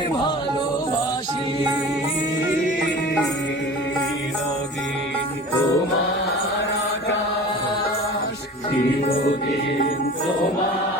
তোমায় ভালোবাসি। নদী তোমার আকাশ চিরদিন তোমার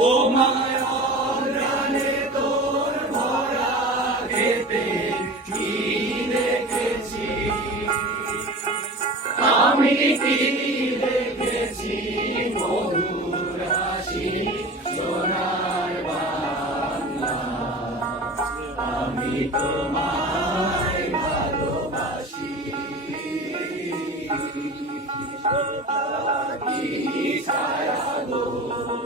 ও মায়ের অঙ্গানে তোর ভরা খেতে কি দেখেছি আমি কি দেখেছি মধুরাশি সোনার বাংলা আমি তোমায় ভালোবাসি কি ছায়া গো